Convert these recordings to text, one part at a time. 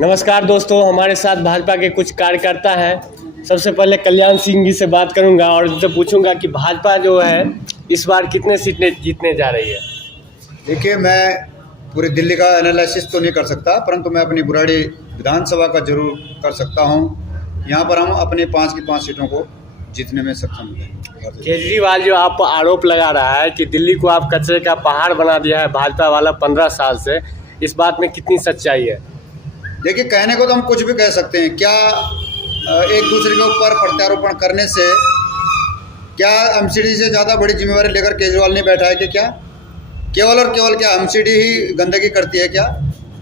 नमस्कार दोस्तों, हमारे साथ भाजपा के कुछ कार्यकर्ता हैं। सबसे पहले कल्याण सिंह जी से बात करूंगा और उनसे पूछूंगा कि भाजपा जो है इस बार कितने सीटें जीतने जा रही है। देखिए, मैं पूरी दिल्ली का एनालिसिस तो नहीं कर सकता, परंतु मैं अपनी बुराड़ी विधानसभा का जरूर कर सकता हूं। यहां पर हम अपने 5 की 5 सीटों को जीतने में सक्षम हैं। केजरीवाल जो आप आरोप लगा रहा है कि दिल्ली को आप कचरे का पहाड़ बना दिया है भाजपा वाला 15 साल से, इस बात में कितनी सच्चाई है? देखिए, कहने को तो हम कुछ भी कह सकते हैं। क्या एक दूसरे के ऊपर प्रत्यारोपण करने से क्या एमसीडी से ज़्यादा बड़ी जिम्मेवारी लेकर केजरीवाल नहीं बैठा है कि क्या केवल और केवल क्या एमसीडी ही गंदगी करती है क्या,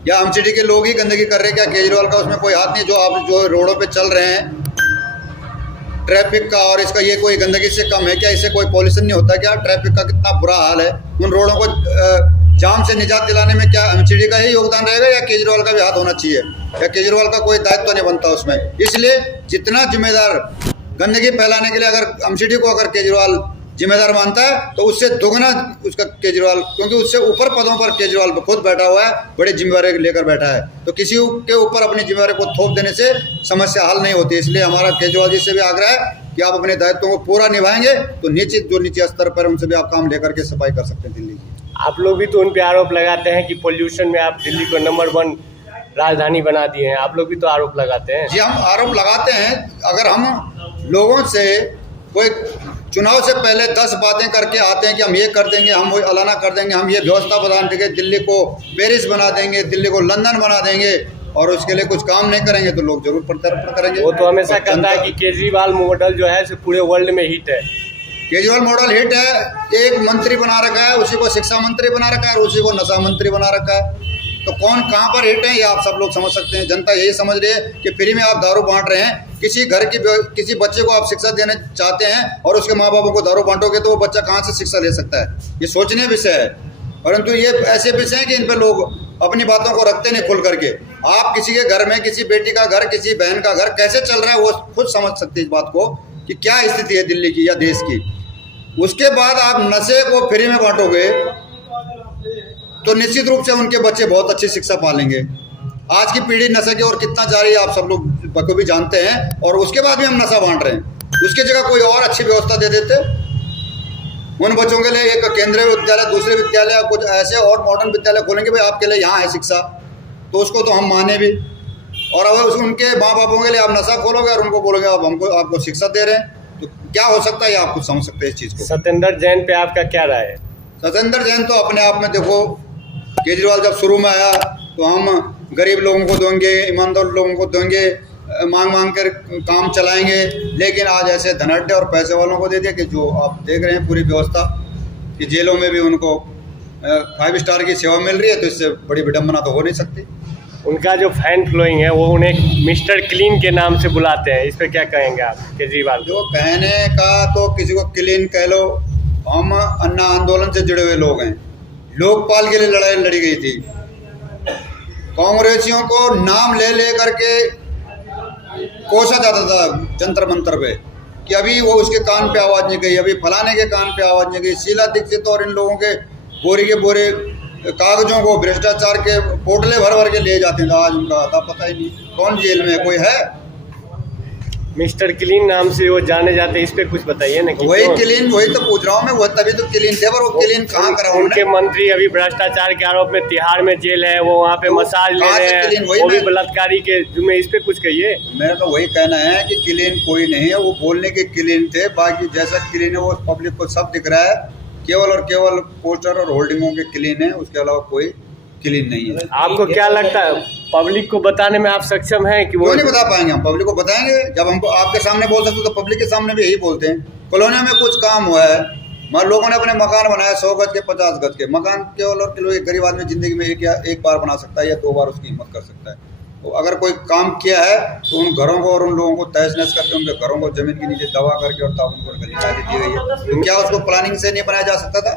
या एमसीडी के लोग ही गंदगी कर रहे हैं क्या? केजरीवाल का उसमें कोई हाथ नहीं। जो आप जो रोडों पे चल रहे हैं ट्रैफिक का, और इसका ये कोई गंदगी से कम है क्या? इससे कोई पॉल्यूशन नहीं होता क्या? ट्रैफिक का कितना बुरा हाल है। उन रोडों को जाम से निजात दिलाने में क्या एमसीडी का ही योगदान रहेगा या केजरीवाल का भी हाथ होना चाहिए, या केजरीवाल का कोई दायित्व तो नहीं बनता उसमें? इसलिए जितना जिम्मेदार गंदगी फैलाने के लिए अगर एमसीडी को अगर केजरीवाल जिम्मेदार मानता है, तो उससे दोगुना उसका केजरीवाल, क्योंकि उससे ऊपर पदों पर केजरीवाल खुद बैठा हुआ है, बड़ी जिम्मेवारी लेकर बैठा है। तो किसी के ऊपर अपनी जिम्मेवारी को थोप देने से समस्या हल नहीं होती। इसलिए हमारा केजरीवाल जी से भी आग्रह है कि आप अपने दायित्वों को पूरा निभाएंगे तो नीचे स्तर पर उनसे भी आप काम लेकर के सफाई कर सकते हैं दिल्ली की। आप लोग भी तो उन पे आरोप लगाते हैं कि पोल्यूशन में आप दिल्ली को नंबर 1 राजधानी बना दिए हैं। आप लोग भी तो आरोप लगाते हैं। जी, हम आरोप लगाते हैं। अगर हम लोगों से कोई चुनाव से पहले 10 बातें करके आते हैं कि हम ये कर देंगे, हम वो अलाना कर देंगे, हम ये व्यवस्था बना देंगे, दिल्ली को पेरिस बना देंगे, दिल्ली को लंदन बना देंगे, और उसके लिए कुछ काम नहीं करेंगे तो लोग जरूर प्रत्यारोपण करेंगे। वो तो हमेशा कहता है कि केजरीवाल मॉडल जो है पूरे वर्ल्ड में हिट है। केजरीवाल मॉडल हिट है। एक मंत्री बना रखा है, उसी को शिक्षा मंत्री बना रखा है और उसी को नशा मंत्री बना रखा है। तो कौन कहाँ पर हिट है ये आप सब लोग समझ सकते हैं। जनता यही समझ रही है कि फ्री में आप दारू बांट रहे हैं। किसी घर की किसी बच्चे को आप शिक्षा देने चाहते हैं और उसके माँ बापों को दारू बांटोगे तो वो बच्चा कहाँ से शिक्षा ले सकता है? ये सोचनीय विषय है। परंतु ये ऐसे विषय हैं कि इन पर लोग अपनी बातों को रखते नहीं खुल करके। आप किसी के घर में किसी बेटी का घर, किसी बहन का घर कैसे चल रहा है वो खुद समझ सकते हैं इस बात को कि क्या स्थिति है दिल्ली की या देश की। उसके बाद आप नशे को फ्री में बांटोगे तो निश्चित रूप से उनके बच्चे बहुत अच्छी शिक्षा पालेंगे। आज की पीढ़ी नशे की ओर कितना जा रही है आप सब लोग बखूबी जानते हैं, और उसके बाद भी हम नशा बांट रहे हैं। उसकी जगह कोई और अच्छी व्यवस्था दे देते उन बच्चों के लिए, एक केंद्रीय विद्यालय, दूसरे विद्यालय, कुछ ऐसे और मॉडर्न विद्यालय खोलेंगे भाई आपके लिए, यहाँ है शिक्षा, तो उसको तो हम माने भी। और अगर उनके माँ बापों के लिए आप नशा खोलोगे और उनको बोलोगे आप हमको आपको शिक्षा दे रहे हैं, तो क्या हो सकता है? आप कुछ समझ सकते हैं इस चीज़ को। सत्येंद्र जैन पे आपका क्या राय है? सत्येंद्र जैन तो अपने आप में, देखो, केजरीवाल जब शुरू में आया तो हम गरीब लोगों को देंगे, ईमानदार लोगों को देंगे, मांग कर काम चलाएंगे, लेकिन आज ऐसे धनाढ्य और पैसे वालों को दे दिया कि जो आप देख रहे हैं पूरी व्यवस्था कि जेलों में भी उनको 5 स्टार की सेवा मिल रही है। तो इससे बड़ी विडम्बना तो हो नहीं सकती। उनका जो फैन फॉलोइंग है वो उन्हें मिस्टर क्लीन के नाम से बुलाते हैं। इस पर क्या कहेंगे आप केजरीवाल? जो कहने का तो किसी को क्लीन कह लो, हम अन्ना आंदोलन से जुड़े हुए लोग हैं। लोकपाल के लिए लड़ाई लड़ी गई थी। कांग्रेसियों को नाम ले करके कोसा जाता था जंतर मंतर पे कि अभी वो उसके कान पे आवाज़ नहीं गई, अभी फलाने के कान पे आवाज़ नहीं गई। शीला दीक्षित और इन लोगों के बोरे के बोरे कागजों को भ्रष्टाचार के पोटले भर भर के ले जाते हैं। आज उनका आता पता ही नहीं कौन जेल में कोई है। मिस्टर क्लीन नाम से वो जाने जाते हैं। इस पे कुछ बताइए ना। वही क्लीन, वही तो पूछ रहा हूँ मैं। वो तभी तो क्लीन थे, पर वो क्लीन कहाँ करा? उनके मंत्री अभी भ्रष्टाचार के आरोप में तिहाड़ में जेल है, वो वहाँ पे मसाज ले रहे हैं, वो भी बलात्कारी के जुम्मे। इस पे कुछ कहिए। मेरा तो वही कहना है कि क्लीन कोई नहीं है, वो बोलने के क्लीन थे। बाकी जैसा क्लीन है वो पब्लिक को सब दिख रहा है। केवल और केवल पोस्टर और होल्डिंगों के क्लीन है, उसके अलावा कोई क्लीन नहीं है। आपको क्या लगता है पब्लिक को बताने में आप सक्षम हैं कि वो? क्यों नहीं बता पाएंगे? हम पब्लिक को बताएंगे। जब हमको आपके सामने बोल सकते तो पब्लिक के सामने भी यही बोलते हैं। कॉलोनियों में कुछ काम हुआ है, लोगों ने अपने मकान बनाया 100 गज के, 50 गज के मकान। केवल और केवल एक गरीब आदमी जिंदगी में एक बार बना सकता है या 2 बार उसकी हिम्मत कर सकता है। तो अगर कोई काम किया है तो उन घरों को और उन लोगों को तहस नहस करके उनके घरों को जमीन के नीचे दबा करके और तब उनको गली नाली दी गई है। तो क्या उसको प्लानिंग से नहीं बनाया जा सकता था?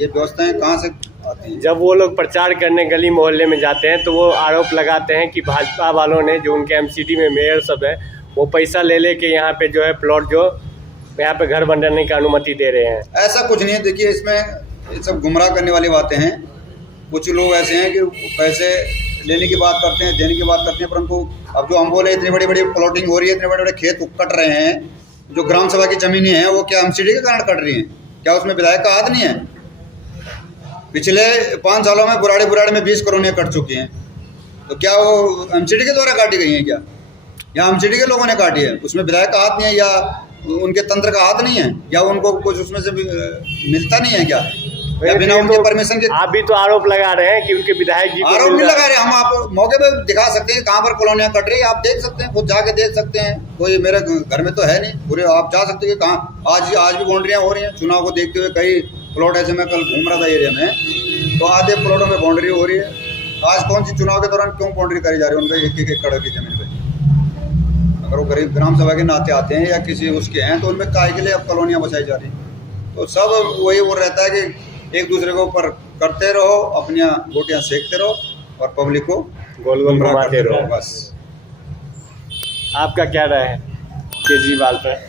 ये व्यवस्थाएं कहाँ से आती हैं? जब वो लोग प्रचार करने गली मोहल्ले में जाते हैं तो वो आरोप लगाते हैं कि भाजपा वालों ने, जो उनके एमसीडी में मेयर सब है, वो पैसा ले के यहाँ पे जो है प्लॉट, जो यहाँ पे घर बनाने की अनुमति दे रहे हैं। ऐसा कुछ नहीं है। देखिए, इसमें ये सब गुमराह करने वाली बातें हैं। कुछ लोग ऐसे हैं कि पैसे लेने की बात करते हैं, देने की बात करते हैं, परंतु अब जो हम बोले इतनी बड़ी बड़ी प्लॉटिंग हो रही है, इतने बड़े बड़े खेत कट रहे हैं, जो ग्राम सभा की जमीनें हैं वो क्या एमसीडी के कारण कट रही हैं? क्या उसमें विधायक का हाथ नहीं है? पिछले 5 सालों में बुराड़ी में 20 कॉलोनियाँ कट चुकी हैं, तो क्या वो एमसीडी के द्वारा काटी गई हैं क्या? या एमसीडी के लोगों ने काटी है? उसमें विधायक का हाथ नहीं है या उनके तंत्र का हाथ नहीं है, या उनको कुछ उसमें से मिलता नहीं है क्या? या बिना उनके परमिशन के? आप भी तो आरोप लगा रहे हैं कि उनके विधायक जी आरोप नहीं लगा रहे हम, आप मौके पे दिखा सकते हैं कहाँ पर कॉलोनियाँ कट रही है, आप देख सकते हैं, खुद जाके देख सकते हैं। कोई मेरे घर में तो है नहीं, पूरे आप जा सकते हैं कहाँ आज भी बाउंड्रियाँ हो रही हैं। चुनाव को देखते हुए कई प्लॉट ऐसे, मैं कल घूम रहा था एरिया में, तो आधे प्लॉटों में बाउंड्री हो रही है। आज कौन सी चुनाव के दौरान क्यों बाउंड्री करी जा रही है उनका 1-1 एकड़ की जमीन पे? अगर वो गरीब ग्राम सभा के नाते आते हैं या किसी उसके हैं, तो उनमें काय के लिए अब कॉलोनियाँ बचाई जा रही हैं। तो सब वही वो रहता है कि एक दूसरे को ऊपर करते रहो, अपनी गोटियाँ सेकते रहो और पब्लिक को गोल गोल घुमाते रहो। बस। आपका क्या राय है केजरीवाल पर?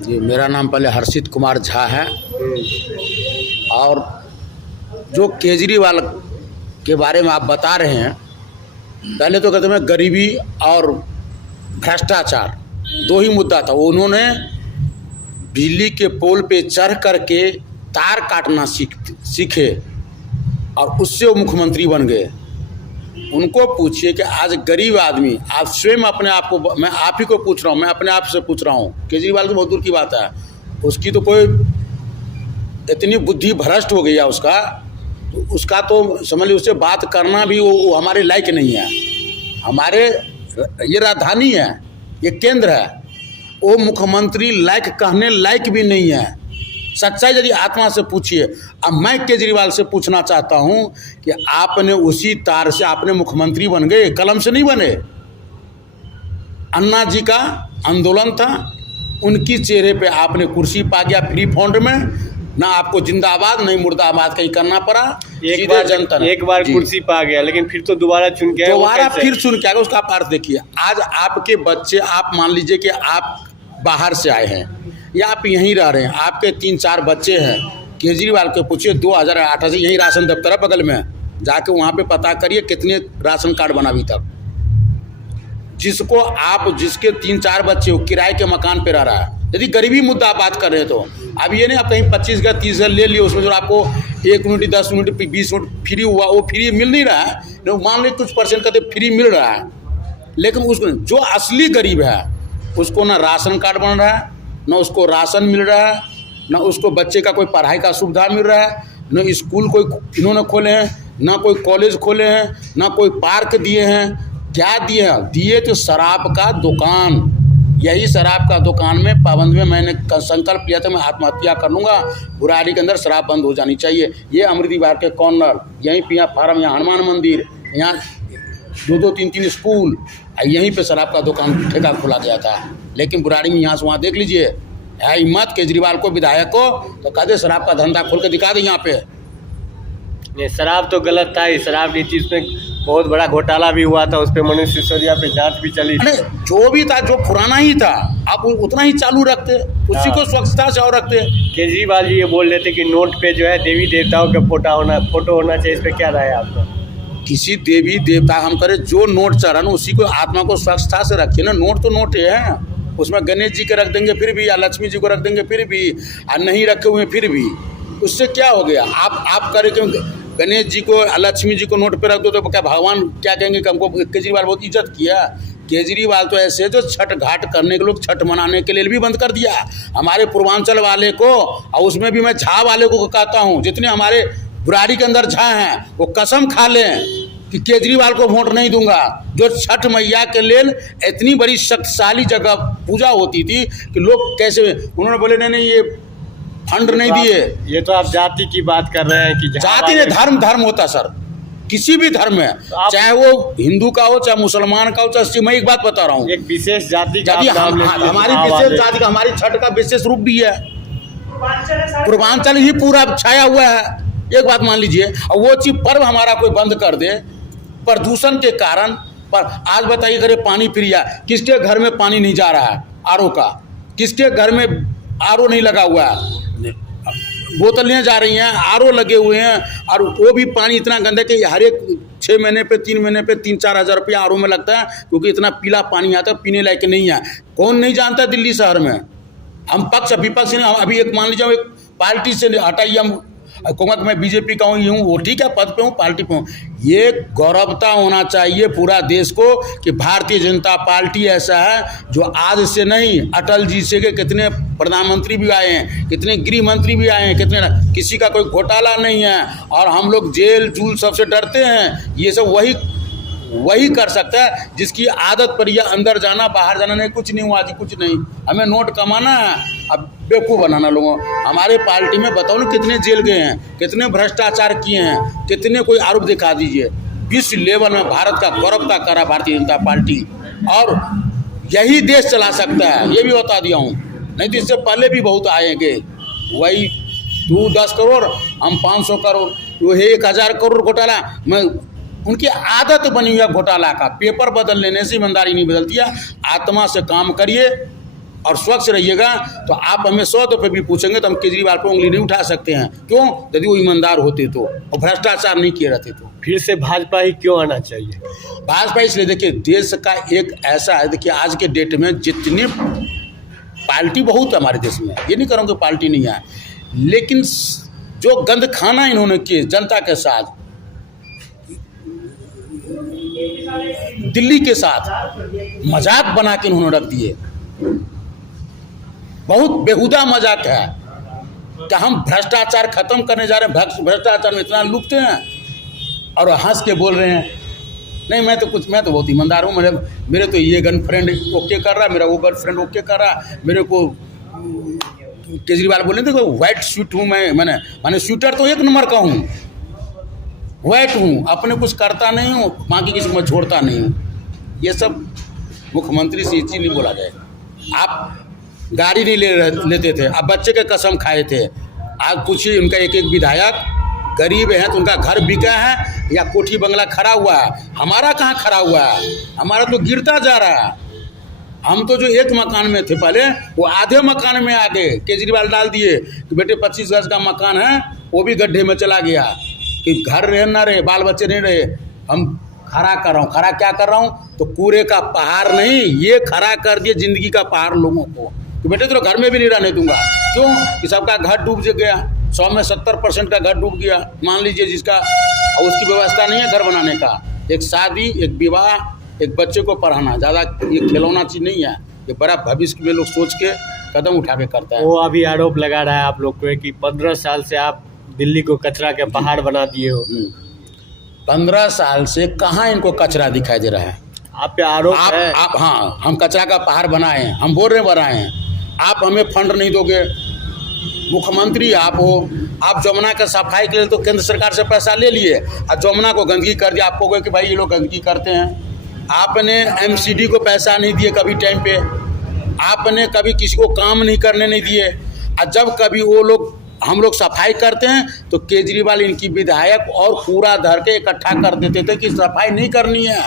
जी, मेरा नाम पहले हर्षित कुमार झा है। और जो केजरीवाल के बारे में आप बता रहे हैं, पहले तो कहते हैं गरीबी और भ्रष्टाचार 2 ही मुद्दा था। उन्होंने बिजली के पोल पे चढ़ करके तार काटना सीखे और उससे वो मुख्यमंत्री बन गए। उनको पूछिए कि आज गरीब आदमी, आप स्वयं अपने आप को, मैं आप ही को पूछ रहा हूँ, मैं अपने आप से पूछ रहा हूँ, केजरीवाल तो बहुत दूर की बात है, उसकी तो कोई इतनी बुद्धि भ्रष्ट हो गई है उसका तो समझ लीजिए उससे बात करना भी वो हमारे लायक नहीं है। हमारे ये राजधानी है, ये केंद्र है, वो मुख्यमंत्री लायक कहने लायक भी नहीं है। सच्चाई यदि आत्मा से पूछिए। अब मैं केजरीवाल से पूछना चाहता हूं कि आपने उसी तार से आपने मुख्यमंत्री बन गए, कलम से नहीं बने। अन्ना जी का आंदोलन था, उनकी चेहरे पे आपने कुर्सी पा गया फ्री फंड में, ना आपको जिंदाबाद नहीं मुर्दाबाद कहीं करना पड़ा। एक बार कुर्सी पा गया, लेकिन फिर तो दोबारा चुन के फिर चुन के आएगा। उसका आप अर्थ देखिए। आज आपके बच्चे, आप मान लीजिए कि आप बाहर से आए हैं या आप यहीं रह रहे हैं, आपके 3-4 बच्चे हैं, केजरीवाल को पूछिए 2008 से यहीं राशन दफ्तर है बगल में, जाके वहाँ पे पता करिए कितने राशन कार्ड बना अभी तक। जिसके 3-4 बच्चे किराए के मकान पे रह रहा है। यदि गरीबी मुद्दा आप बात कर रहे हैं तो अब ये नहीं आप कहीं 25 का 30 ले लिए, उसमें जो आपको 1 यूनिट 10 यूनिट 20 यूनिट फ्री हुआ, वो फ्री मिल नहीं रहा है। मान लीजिए कुछ % का तो फ्री मिल रहा है, लेकिन उसमें जो असली गरीब है उसको ना राशन कार्ड बन रहा है, ना उसको राशन मिल रहा है, ना उसको बच्चे का कोई पढ़ाई का सुविधा मिल रहा है, न स्कूल कोई इन्होंने खोले हैं, ना कोई कॉलेज खोले हैं, ना कोई पार्क दिए हैं। क्या दिए हैं? दिए तो शराब का दुकान। यही शराब का दुकान में पाबंद में मैंने संकल्प लिया था, मैं आत्महत्या कर लूँगा, बुराड़ी के अंदर शराब बंद हो जानी चाहिए। ये अमृति बार के कॉर्नर, यहीं पिया फार्म, यहाँ हनुमान मंदिर, यहाँ 2-2, 3-3 स्कूल, यहीं पे शराब का दुकान ठेका खोला गया था। लेकिन बुराड़ी में यहाँ से वहाँ देख लीजिए, है हिम्मत केजरीवाल को, विधायक को, तो कहते शराब का धंधा खोल के दिखा दे यहाँ पे। ये शराब तो गलत था, इस शराब नीति में बहुत बड़ा घोटाला भी हुआ था, उस पर मनीष सिसोदिया पे जांच भी चली। अरे जो भी था, जो पुराना ही था, आप उतना ही चालू रखते, उसी को स्वच्छता से और रखते। केजरीवाल जी ये बोल रहे थे कि नोट पे जो है देवी देवताओं का फोटो होना चाहिए, इस पर क्या राय है आपका? किसी देवी देवता हम करें, जो नोट चढ़ा ना उसी को आत्मा को स्वच्छता से रखिए ना। नोट तो नोट है, उसमें गणेश जी के रख देंगे फिर भी, या लक्ष्मी जी को रख देंगे फिर भी, और नहीं रखे हुए फिर भी, उससे क्या हो गया? आप करें क्यों गणेश जी को, लक्ष्मी जी को नोट पे रख दो तो क्या भगवान क्या कहेंगे कि हमको केजरीवाल बहुत इज्जत किया? केजरीवाल तो ऐसे जो छठ घाट करने के लोग छठ मनाने के लिए भी बंद कर दिया हमारे पूर्वांचल वाले को। और उसमें भी मैं झा वाले को कहता हूँ, जितने हमारे बुराड़ी के अंदर झा हैं वो कसम खा लें कि केजरीवाल को वोट नहीं दूंगा। जो छठ मैया के लिए इतनी बड़ी शक्तिशाली जगह पूजा होती थी कि लोग कैसे, उन्होंने बोले नहीं ये फंड नहीं दिए। ये तो आप जाति की बात कर रहे हैं कि जाति ने धर्म होता सर, किसी भी धर्म में, चाहे वो हिंदू का हो, चाहे मुसलमान का हो, चाहे, मैं एक बात बता रहा हूँ, एक विशेष जाति का हमारी विशेष जाति का, हमारी छठ का विशेष रूप भी है। पूर्वांचल ही पूरा छाया हुआ है। एक बात मान लीजिए, और वो चीज पर्व हमारा कोई बंद कर दे प्रदूषण के कारण। पर आज बताइए, अगर पानी प्रिया, किसके घर में पानी नहीं जा रहा है आरओ का? किसके घर में आरओ नहीं लगा हुआ है? बोतलें जा रही हैं, आरओ लगे हुए हैं, और वो भी पानी इतना गंदा कि हर एक 6 महीने पे 3 महीने पे 3-4 हज़ार रुपया आर में लगता है, क्योंकि इतना पीला पानी आता है, पीने लायक नहीं है। कौन नहीं जानता दिल्ली शहर में? हम पक्ष विपक्ष नहीं, हम अभी एक मान लीजिए एक पार्टी से हटाइए, हम कहूँगा कि मैं बीजेपी का हूँ, वो ठीक है, पद पे हूँ, पार्टी पे हूँ। ये गौरवता होना चाहिए पूरा देश को कि भारतीय जनता पार्टी ऐसा है जो आज से नहीं, अटल जी से के कितने प्रधानमंत्री भी आए हैं, कितने गृह मंत्री भी आए हैं, कितने, किसी का कोई घोटाला नहीं है, और हम लोग जेल जूल सबसे डरते हैं। ये सब वही कर सकता है जिसकी आदत पड़ी है अंदर जाना बाहर जाना। नहीं, कुछ नहीं हुआ जी, कुछ नहीं, हमें नोट कमाना है, अब बेवकूफ़ बनाना लोगों। हमारे पार्टी में बताओ ना कितने जेल गए हैं, कितने भ्रष्टाचार किए हैं, कितने कोई आरोप दिखा दीजिए। विश्व लेवल में भारत का गौरव का करा भारतीय जनता पार्टी, और यही देश चला सकता है, ये भी बता दिया हूँ। नहीं तो इससे पहले भी बहुत आएंगे, वही तू 10 करोड़ हम 500 करोड़, वो 1000 करोड़ घोटाला। मैं उनकी आदत बनी हुई है घोटाला का, पेपर बदल लेने से ईमानदारी नहीं बदलती है। आत्मा से काम करिए और स्वच्छ रहिएगा, तो आप हमें 100 दफ़े भी पूछेंगे तो हम केजरीवाल पर उंगली नहीं उठा सकते हैं। क्यों? यदि वो ईमानदार होते तो, और भ्रष्टाचार नहीं किए रहते तो। फिर से भाजपा ही क्यों आना चाहिए? भाजपा इसलिए, देखिए देश का एक ऐसा है, देखिए आज के डेट में जितने पार्टी बहुत है हमारे देश में, ये नहीं करूँगा पार्टी नहीं है, लेकिन जो गंद खाना इन्होंने किए जनता के साथ, दिल्ली के साथ मजाक बना के उन्होंने रख दिए। बहुत बेहुदा मजाक है कि हम भ्रष्टाचार खत्म करने जा रहे हैं, भ्रष्टाचार में इतना लुप्त हैं, और हंस के बोल रहे हैं नहीं मैं तो बहुत ईमानदार हूँ, मेरे तो ये गर्लफ्रेंड ओके कर रहा है, मेरा वो गर्लफ्रेंड ओके कर रहा है, मेरे को केजरीवाल बोले थे व्हाइट शूट हूँ मैंने शूटर तो 1 नंबर का हूँ, वाइट हूँ, अपने कुछ करता नहीं हूँ, बाकी किसी को मैं छोड़ता नहीं हूँ। ये सब मुख्यमंत्री से ये चीज़ नहीं बोला जाए। आप गाड़ी नहीं लेते थे, अब बच्चे के कसम खाए थे। आज पूछिए उनका एक विधायक गरीब है तो उनका घर बिका है या कोठी बंगला खड़ा हुआ है, हमारा कहाँ खड़ा हुआ है? हमारा तो गिरता जा रहा है। हम तो जो 1 मकान में थे पहले, वो आधे मकान में आ गए। केजरीवाल डाल दिए कि बेटे 25 गज का मकान है, वो भी गड्ढे में चला गया कि घर रहे ना रहे, बाल बच्चे नहीं रहे। हम खड़ा कर रहा हूँ, खड़ा क्या कर रहा हूँ? तो कूड़े का पहाड़ नहीं, ये खड़ा कर दिए जिंदगी का पहाड़ लोगों को कि बेटे तो घर में भी नहीं रहने दूंगा। क्यों? कि सबका घर डूब गया, 100 में 70% का घर डूब गया। मान लीजिए जिसका और उसकी व्यवस्था नहीं है घर बनाने का, एक शादी, एक विवाह, एक बच्चे को पढ़ाना, ज़्यादा ये खिलौना चीज़ नहीं है, ये बड़ा भविष्य में लोग सोच के कदम उठा के करता है। वो अभी आरोप लगा रहा है आप लोग को कि 15 साल से आप दिल्ली को कचरा के पहाड़ बना दिए हो। 15 साल से कहाँ इनको कचरा दिखाई दे रहा है? आप पे आरोप है। आप हाँ, हम कचरा का पहाड़ बनाए हैं, हम बोल रहे बनाए हैं। आप हमें फंड नहीं दोगे, मुख्यमंत्री आप हो, आप जमुना का सफाई के लिए तो केंद्र सरकार से पैसा ले लिए और जमुना को गंदगी कर दिया। आपको कहे कि भाई ये लोग गंदगी करते हैं। आपने एमसीडी को पैसा नहीं दिए कभी टाइम पे, आपने कभी किसी को काम नहीं करने नहीं दिए। और जब कभी वो लोग हम लोग सफाई करते हैं तो केजरीवाल इनकी विधायक और पूरा धर के इकट्ठा कर देते थे कि सफाई नहीं करनी है,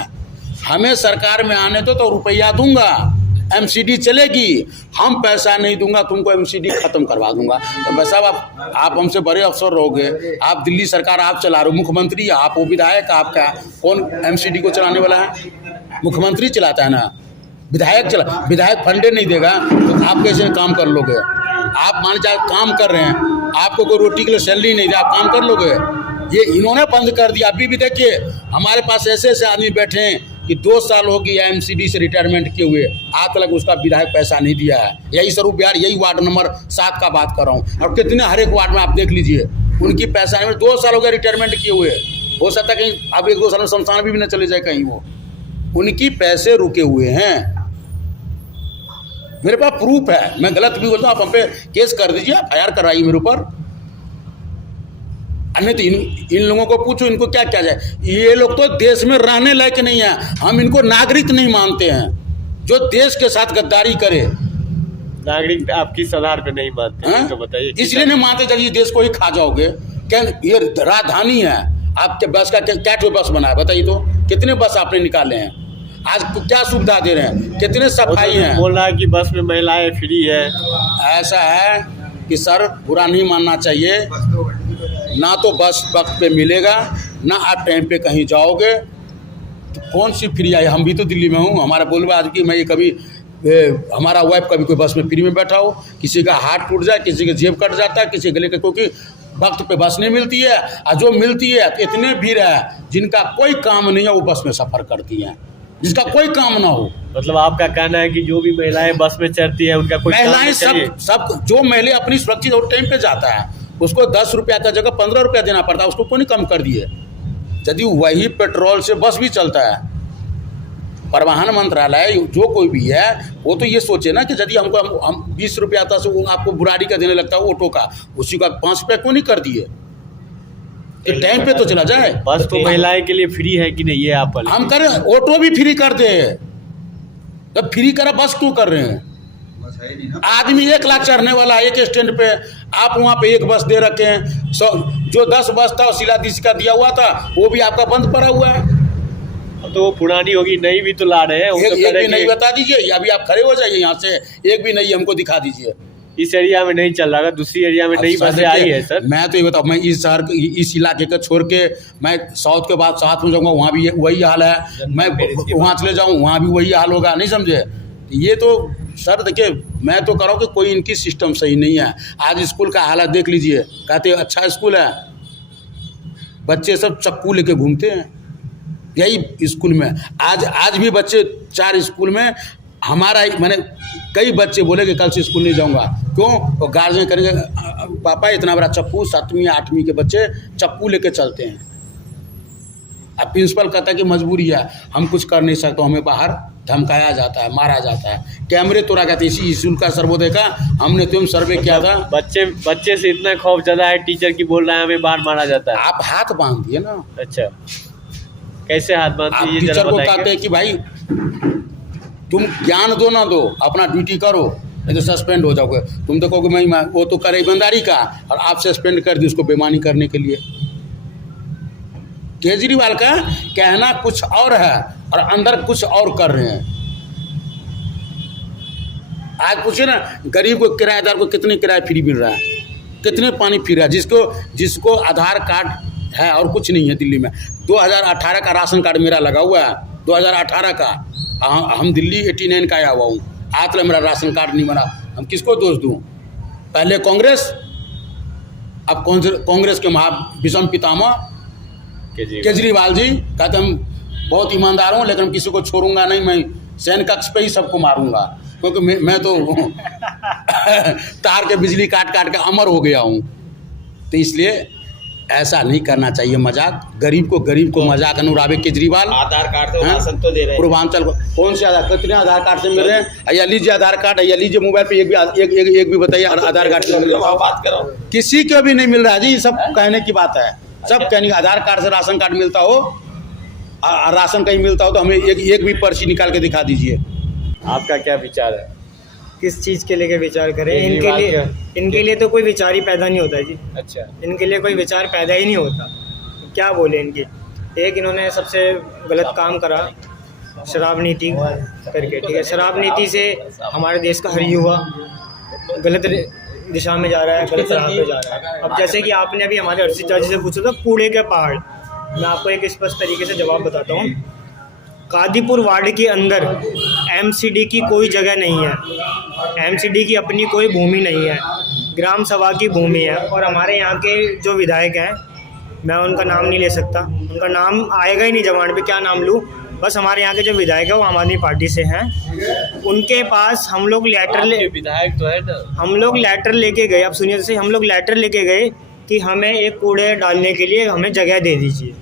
हमें सरकार में आने दो तो रुपया दूंगा, एमसीडी चलेगी, हम पैसा नहीं दूंगा, तुमको एमसीडी खत्म करवा दूंगा। तो बस साहब आप हमसे बड़े अफसर रहोगे, आप दिल्ली सरकार आप चला रहे हो, मुख्यमंत्री आप वो विधायक आपका, कौन एमसीडी को चलाने वाला है? मुख्यमंत्री चलाता है ना, विधायक फंडे नहीं देगा तो आप कैसे काम कर लोगे? आप मान लीजिए काम कर रहे हैं, आपको कोई रोटी के लिए सैलरी नहीं दे, आप काम कर लोगे? ये इन्होंने बंद कर दिया। अभी भी देखिए हमारे पास ऐसे ऐसे आदमी बैठे हैं कि 2 साल हो गया एमसीडी से रिटायरमेंट किए हुए, आज तक उसका विधायक पैसा नहीं दिया है। यही स्वरूप बिहार, यही वार्ड नंबर 7 का बात कर रहा हूँ, और कितने हर एक वार्ड में आप देख लीजिए उनकी पैसा नहीं, 2 साल हो गया रिटायरमेंट किए हुए। हो सकता है कहीं अब 1-2 साल में शमशान भी न चले जाए कहीं, वो उनकी पैसे रुके हुए हैं। मेरे पास प्रूफ है, मैं गलत भी बोलता हूँ, आप हम पे केस कर दीजिए, FIR करवाइए मेरे ऊपर। अन्य तो इन लोगों को पूछो इनको क्या क्या जाए। ये लोग तो देश में रहने लायक नहीं है, हम इनको नागरिक नहीं मानते हैं। जो देश के साथ गद्दारी करे, नागरिक आप किस आधार पे नहीं मानते हैं तो बताइए। इसलिए नहीं मानते जब ये देश को ही खा जाओगे। क्या ये राजधानी है, आपके बस का क्या बस बना है बताइए तो? कितने बस आपने निकाले हैं? आज क्या सुविधा दे रहे हैं? कितने सफाई हैं? बोल रहा है कि बस में महिलाएं फ्री है। ऐसा है कि सर बुरा नहीं मानना चाहिए, ना तो बस वक्त पे मिलेगा, ना आप टाइम पे कहीं जाओगे तो कौन सी फ्री आई। हम भी तो दिल्ली में हूँ, हमारा बोलबा आज कि मैं ये कभी हमारा वाइफ कभी कोई बस में फ्री में बैठा हो, किसी का हाथ टूट जाए, किसी का जेब कट जाता है, किसी गले का, क्योंकि वक्त पे बस नहीं मिलती है, और जो मिलती है तो इतने भीड़ है जिनका कोई काम नहीं है वो बस में सफ़र करती हैं, जिसका कोई काम ना हो। मतलब आपका कहना है कि जो भी महिलाएं बस में चढ़ती है उनका कोई काम महिलाएं नहीं चाहिए? सब जो महिला अपनी सुरक्षित और टाइम पे जाता है उसको 10 रुपया का जगह 15 रुपया देना पड़ता है, उसको कोई नहीं कम कर दिए। यदि वही पेट्रोल से बस भी चलता है, परिवहन मंत्रालय जो कोई भी है वो तो ये सोचे ना कि यदि हमको हम 20 रुपया था वो आपको बुराड़ी का देने लगता है ऑटो का, उसी का 5 रुपया क्यों नहीं कर दिए कि टाइम पे तो चला जाए। बस तो महिलाएं के लिए फ्री है कि नहीं, ये आप बोले? हम करें ऑटो भी फ्री कर दे, जब फ्री करा बस क्यों कर रहे हैं? बस है ही नहीं ना। आदमी 1 लाख चढ़ने वाला एक स्टैंड पे, आप वहाँ पे 1 बस दे रखे हैं। जो 10 बस था शिलादीश का दिया हुआ था वो भी आपका बंद पड़ा हुआ है। तो वो पुरानी होगी, नई भी तो ला रहे हैं। एक भी नहीं बता दीजिए, अभी आप खड़े हो जाइए यहाँ से, एक भी नहीं हमको दिखा दीजिए। इस एरिया में नहीं चल रहा, दूसरी एरिया में नई बसें आई है सर। मैं तो ये बताऊँ, मैं इस शहर इस इलाके का छोड़ के मैं साउथ के बाद साथ में जाऊँगा, वहाँ भी वही हाल है। मैं वहाँ चले जाऊँ वहाँ भी वही हाल होगा, नहीं समझे? ये तो सर देखिए, मैं तो कह रहा हूँ कि कोई इनकी सिस्टम सही नहीं है। आज स्कूल का हालत देख लीजिए, कहते अच्छा स्कूल है, बच्चे सब चप्पू लेके घूमते हैं यही स्कूल में। आज भी बच्चे 4 स्कूल में, हमारा मैंने कई बच्चे बोले कि कल से स्कूल नहीं जाऊंगा। क्यों? तो गार्जियन करेंगे पापा इतना बड़ा चप्पू, 7वीं 8वीं के बच्चे चप्पू लेके चलते हैं। अब प्रिंसिपल कहता है कि मजबूरी है, हम कुछ कर नहीं सकते, हमें बाहर धमकाया जाता है, मारा जाता है, कैमरे तोड़ा कहते इसी स्कूल का सर्वोदय का हमने तुम सर्वे किया था। बच्चे से इतना खौफ ज़्यादा है, टीचर की बोल रहा है हमें बाहर मारा जाता है। आप हाथ बांध दिए ना। अच्छा, कैसे हाथ बांधते आप हैं ये टीचर जरा को बताएंगे? कहते हैं कि भाई तुम ज्ञान दो ना दो, अपना ड्यूटी करो, नहीं तो सस्पेंड हो जाओगे। तुम तो कहोगे मैं वो तो करे ईमानदारी का, और आप सस्पेंड कर दी उसको बेईमानी करने के लिए। केजरीवाल का कहना कुछ और है और अंदर कुछ और कर रहे हैं। आज पूछिए ना, गरीब को, किराएदार को कितने किराया फ्री मिल रहा है, कितने पानी फ्री रहा है। जिसको आधार कार्ड है और कुछ नहीं है दिल्ली में। 2018 का राशन कार्ड मेरा लगा हुआ है, 2018 का। हम दिल्ली 89 का आया हुआ हूँ, आज तक मेरा राशन कार्ड नहीं बना। हम किसको दोष दूँ? पहले कांग्रेस, अब कांग्रेस के विषम पितामह केजरीवाल जी कहते हम बहुत ईमानदार हूँ, लेकिन किसी को छोड़ूंगा नहीं, मैं सैन्य कक्ष पे ही सबको मारूंगा, क्योंकि मैं तो तार के बिजली काट के अमर हो गया हूँ। तो इसलिए ऐसा नहीं करना चाहिए मजाक, गरीब को मजाक अनुरावे केजरीवाल। आधार कार्ड से राशन तो दे रहे हैं। पूर्वांचल को कौन से आधार, कितने आधार कार्ड से मिल रहे हैं? या लीजिए आधार कार्ड, या लीजिए मोबाइल पे एक भी बताइए आधार कार्ड से मिल रहा है? बात करो, किसी को भी नहीं मिल रहा है जी, सब कहने की बात है। सब कहने का आधार कार्ड से राशन कार्ड मिलता हो, राशन कहीं मिलता हो तो हमें एक भी पर्ची निकाल के दिखा दीजिए। आपका क्या विचार है? किस चीज़ के लेके विचार करें? केजरीवाल इनके लिए तो कोई विचार ही पैदा नहीं होता है जी। अच्छा, इनके लिए कोई विचार पैदा ही नहीं होता। क्या बोले इनकी? एक इन्होंने सबसे गलत काम करा, शराब नीति करके, ठीक है। शराब नीति से हमारे देश का हर युवा गलत दिशा में जा रहा है, गलत राह पे जा रहा है। अब जैसे कि आपने अभी हमारे हर्षित चाची से पूछा था कूड़े के पहाड़, मैं आपको एक स्पष्ट तरीके से जवाब बताता हूँ। कादीपुर वार्ड के अंदर एमसीडी की कोई जगह नहीं है, एमसीडी की अपनी कोई भूमि नहीं है, ग्राम सभा की भूमि है। और हमारे यहाँ के जो विधायक हैं, मैं उनका नाम नहीं ले सकता, उनका नाम आएगा ही नहीं जबान पे, क्या नाम लूँ। बस हमारे यहाँ के जो विधायक है वो आम आदमी पार्टी से हैं। उनके पास हम लोग विधायक तो है ना, हम लोग लेटर लेके गए। अब सुनिए, जैसे हम लोग लेटर लेके गए कि हमें एक कूड़े डालने के लिए हमें जगह दे दीजिए,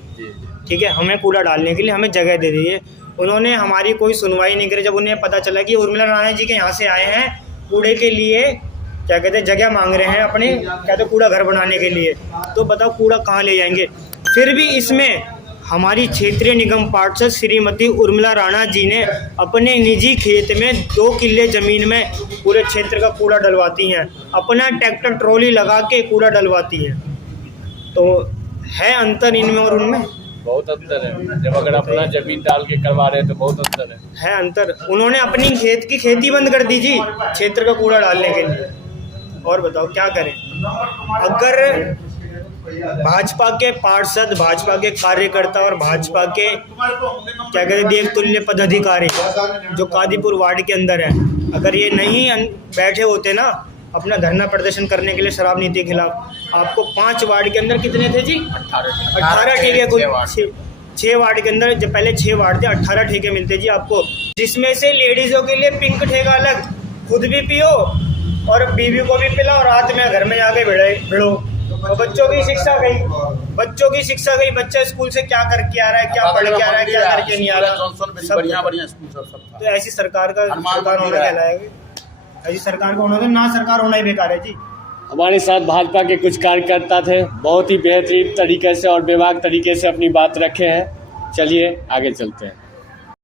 ठीक है, हमें कूड़ा डालने के लिए हमें जगह दे दीजिए। उन्होंने हमारी कोई सुनवाई नहीं करी। जब उन्हें पता चला कि उर्मिला राणा जी के यहाँ से आए हैं कूड़े के लिए, क्या कहते हैं, जगह मांग रहे हैं अपने, कहते कूड़ा घर बनाने के लिए, तो बताओ कूड़ा कहाँ ले जाएंगे। फिर भी इसमें हमारी क्षेत्रीय निगम पार्षद श्रीमती उर्मिला राणा जी ने अपने निजी खेत में 2 किल्ले ज़मीन में पूरे क्षेत्र का कूड़ा डलवाती हैं, अपना ट्रैक्टर ट्रॉली लगा के कूड़ा डलवाती हैं। तो है अंतर इनमें और उनमें? बहुत अंतर है। जब अगर अपना जमीन डाल के करवा रहे हैं तो बहुत अंतर है अंतर। उन्होंने अपनी खेत की खेती बंद कर दी जी क्षेत्र का कूड़ा डालने के लिए। और बताओ क्या करें? अगर भाजपा के पार्षद, भाजपा के कार्यकर्ता और भाजपा के क्या कहते हैं देवतुल्य पदाधिकारी जो कादीपुर वार्ड के अंदर है, अगर ये नहीं बैठे होते ना अपना धरना प्रदर्शन करने के लिए शराब नीति के खिलाफ, आपको 5 वार्ड के अंदर कितने थे जी? 18 ठेके, कुल 6 वार्ड के अंदर, जब पहले 6 वार्ड थे 18 ठेके मिलते जी आपको, जिसमें से लेडीज़ों के लिए पिंक ठेका अलग, खुद भी पियो और बीवी को भी पिला और रात में घर में जाके भिड़ो। और बच्चों की शिक्षा गई, बच्चा स्कूल से क्या करके आ रहा है, क्या पढ़ के आ रहा है, क्या करके नहीं आ रहा, सब बढ़िया स्कूल सब। तो ऐसी सरकार का सरकार होना कहलाएगा, ऐसी सरकार का होना तो ना सरकार होना ही बेकार है जी। हमारे साथ भाजपा के कुछ कार्यकर्ता थे, बहुत ही बेहतरीन तरीके से और बेबाक तरीके से अपनी बात रखे हैं। चलिए आगे चलते हैं।